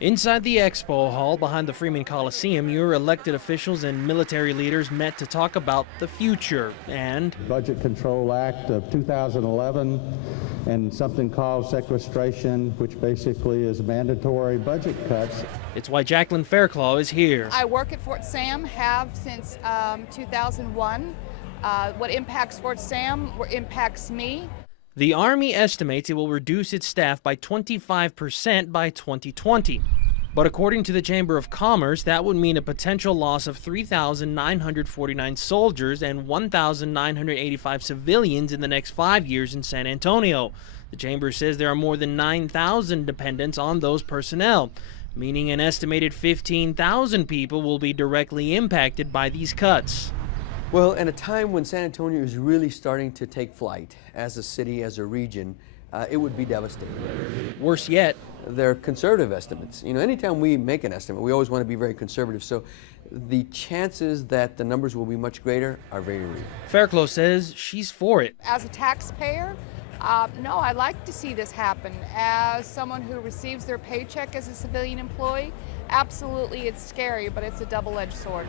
Inside the expo hall behind the Freeman Coliseum, your elected officials and military leaders met to talk about the future and Budget Control Act of 2011 and something called sequestration, which basically is mandatory budget cuts. it's why Jacqueline Fairclough is here. I work at Fort Sam, have since 2001. What impacts Fort Sam impacts me. The Army estimates it will reduce its staff by 25% by 2020. But according to the Chamber of Commerce, that would mean a potential loss of 3,949 soldiers and 1,985 civilians in the next 5 years in San Antonio. The Chamber says there are more than 9,000 dependents on those personnel, meaning an estimated 15,000 people will be directly impacted by these cuts. Well, in a time when San Antonio is really starting to take flight as a city, as a region, it would be devastating. Worse yet, They're conservative estimates. You know, anytime we make an estimate, we always want to be very conservative. So the chances that the numbers will be much greater are very real. Fairclough says she's for it. As a taxpayer, no, I like to see this happen. As someone who receives their paycheck as a civilian employee, absolutely it's scary, but it's a double-edged sword.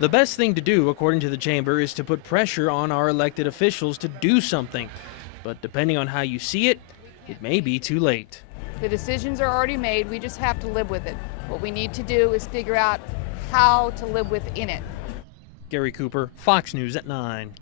The best thing to do, according to the Chamber, is to put pressure on our elected officials to do something. But depending on how you see it, it may be too late. The decisions are already made, we just have to live with it. What we need to do is figure out how to live within it. Gary Cooper, Fox News at 9.